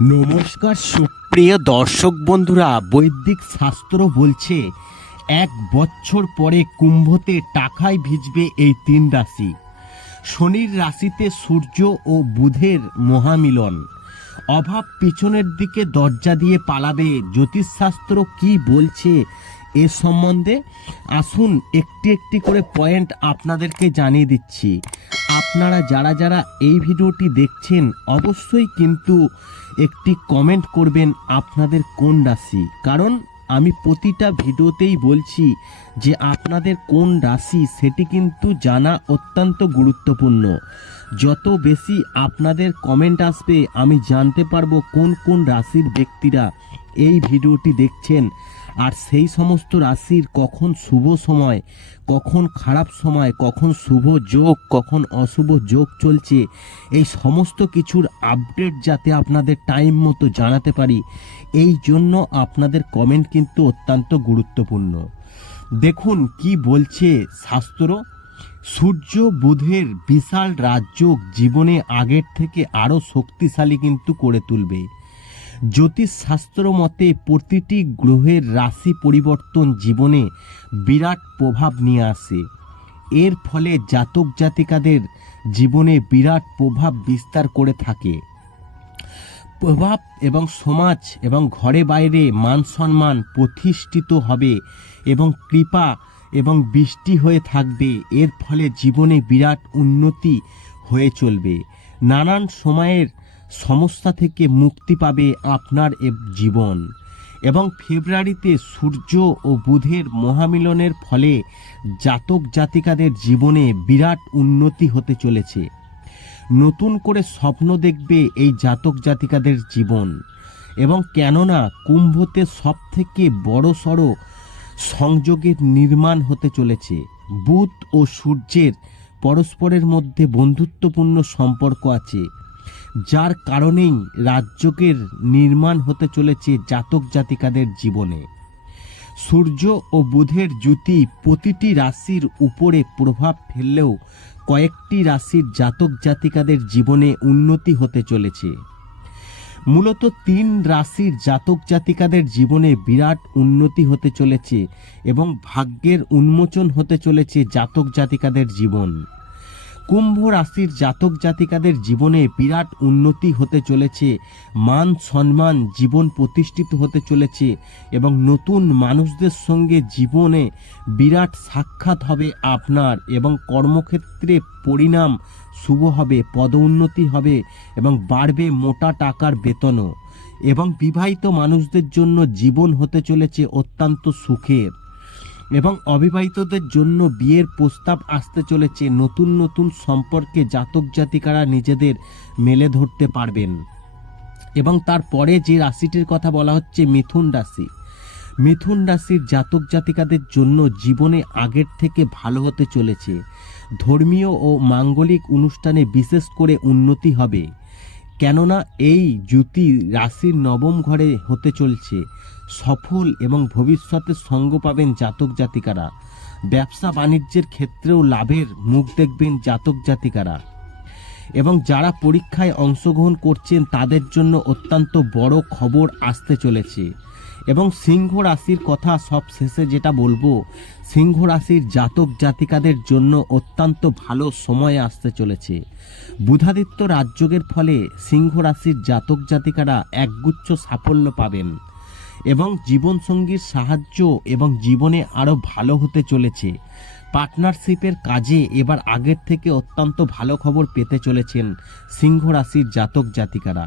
নমস্কার, সুপ্রিয় দর্শক বন্ধুরা, বৈদিক শাস্ত্র বলছে, এক বছর পরে কুম্ভতে টাকায় ভিজবে এই তিন রাশি। শনির রাশিতে সূর্য ও বুধের মহামিলন। অভাব পিছনের দিকে দরজা দিয়ে পালাবে। জ্যোতিষশাস্ত্র কি বলছে এ সম্বন্ধে আসুন একটি একটি করে পয়েন্ট আপনাদেরকে জানিয়ে দিচ্ছি। আপনারা যারা যারা এই ভিডিওটি দেখছেন, অবশ্যই কিন্তু একটি কমেন্ট করবেন আপনাদের কোন রাশি। কারণ আমি প্রতিটা ভিডিওতেই বলছি যে আপনাদের কোন রাশি, সেটি কিন্তু জানা অত্যন্ত গুরুত্বপূর্ণ। যত বেশি আপনাদের কমেন্ট আসবে, আমি জানতে পারব কোন কোন রাশির ব্যক্তিরা এই ভিডিওটি দেখছেন। আর সেই সমস্ত রাশির কখন শুভ সময়, কখন খারাপ সময়, কখন শুভ যোগ, কখন অশুভ যোগ চলছে, এই সমস্ত কিছুর আপডেট যাতে আপনাদের টাইম মতো জানাতে পারি, এই জন্য আপনাদের কমেন্ট কিন্তু অত্যন্ত গুরুত্বপূর্ণ। দেখুন কি বলছে শাস্ত্র, সূর্য বুধের বিশাল রাজযোগ জীবনে আগের থেকে আরও শক্তিশালী কিন্তু করে তুলবে। জ্যোতিষশাস্ত্র মতে প্রতিটি গ্রহের রাশি পরিবর্তন জীবনে বিরাট প্রভাব নিয়ে আসে। এর ফলে জাতক জাতিকাদের জীবনে বিরাট প্রভাব বিস্তার করে থাকে। প্রভাব এবং সমাজ এবং ঘরে বাইরে মান সম্মান প্রতিষ্ঠিত হবে এবং কৃপা এবং বৃষ্টি হয়ে থাকবে। এর ফলে জীবনে বিরাট উন্নতি হয়ে চলবে। নানান সময়ের সমস্যা থেকে মুক্তি পাবে আপনার এ জীবন। এবং ফেব্রুয়ারিতে সূর্য ও বুধের মহামিলনের ফলে জাতক জাতিকাদের জীবনে বিরাট উন্নতি হতে চলেছে। নতুন করে স্বপ্ন দেখবে এই জাতক জাতিকাদের জীবন। এবং কেননা কুম্ভতে সব থেকে বড় সড়ো সংযোগের নির্মাণ হতে চলেছে। বুধ ও সূর্যের পরস্পরের মধ্যে বন্ধুত্বপূর্ণ সম্পর্ক আছে। যার কারণেই রাজ্যকের নির্মাণ হতে চলেছে জাতক জাতিকাদের জীবনে। সূর্য ও বুধের জ্যোতি প্রতিটি রাশির উপরে প্রভাব ফেললেও কয়েকটি রাশির জাতক জাতিকাদের জীবনে উন্নতি হতে চলেছে। মূলত তিন রাশির জাতক জাতিকাদের জীবনে বিরাট উন্নতি হতে চলেছে এবং ভাগ্যের উন্মোচন হতে চলেছে জাতক জাতিকাদের জীবন। কুম্ভ রাশির জাতক জাতিকাদের জীবনে বিরাট উন্নতি হতে চলেছে, মান সম্মান, জীবন প্রতিষ্ঠিত হতে চলেছে এবং নতুন মানুষদের সঙ্গে জীবনে বিরাট সাক্ষাৎ হবে আপনার এবং কর্মক্ষেত্রে পরিণাম শুভ হবে, পদোন্নতি হবে এবং বাড়বে মোটা টাকার বেতনও এবং বিবাহিত মানুষদের জন্য জীবন হতে চলেছে অত্যন্ত সুখের। এবং অবিবাহিতদের জন্য বিয়ের প্রস্তাব আসতে চলেছে। নতুন নতুন সম্পর্কে জাতক জাতিকারা নিজেদের মেলে ধরতে পারবেন। এবং তারপরে যে রাশিটির কথা বলা হচ্ছে, মিথুন রাশি। মিথুন রাশির জাতক জাতিকাদের জন্য জীবনে আগের থেকে ভালো হতে চলেছে। ধর্মীয় ও মাঙ্গলিক অনুষ্ঠানে বিশেষ করে উন্নতি হবে। কেননা এই জ্যোতি রাশির নবম ঘরে হতে চলছে। সফল এবং ভবিষ্যতে সঙ্গ পাবেন জাতক জাতিকারা। ব্যবসা বাণিজ্যের ক্ষেত্রেও লাভের মুখ দেখবেন জাতক জাতিকারা। এবং যারা পরীক্ষায় অংশগ্রহণ করছেন, তাদের জন্য অত্যন্ত বড় খবর আসতে চলেছে। এবং সিংহ রাশির কথা সব শেষে যেটা বলব, সিংহ রাশির জাতক জাতিকাদের জন্য অত্যন্ত ভালো সময় আসতে চলেছে। বুধাদিত্য রাজযোগের ফলে সিংহ রাশির জাতক জাতিকারা একগুচ্ছ সাফল্য পাবেন। এবং জীবনসঙ্গীর সাহায্য এবং জীবনে আরও ভালো হতে চলেছে। পার্টনারশিপের কাজে এবার আগের থেকে অত্যন্ত ভালো খবর পেতে চলেছেন সিংহ রাশির জাতক জাতিকারা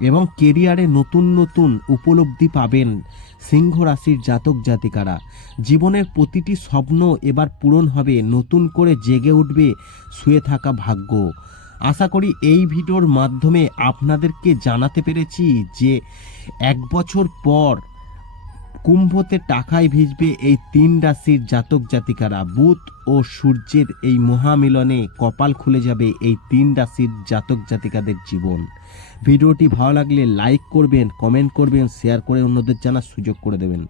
এবং কেরিয়ারে নতুন নতুন উপলব্ধি পাবেন সিংহ রাশির জাতক জাতিকারা। জীবনের প্রতিটি স্বপ্ন এবার পূরণ হবে, নতুন করে জেগে উঠবে শুয়ে থাকা ভাগ্য। আশা করি এই ভিডিওর মাধ্যমে আপনাদেরকে জানাতে পেরেছি যে এক বছর পর কুম্ভতে টাকায় ভিজবে এই তিন রাশির জাতক জাতিকারা, বুধ ও সূর্যের এই মহামিলনে কপাল খুলে যাবে এই তিন রাশির জাতক জাতিকাদের জীবন। ভিডিওটি ভালো লাগলে লাইক করবেন, কমেন্ট করবেন, শেয়ার করে অন্যদের জানার সুযোগ করে দেবেন।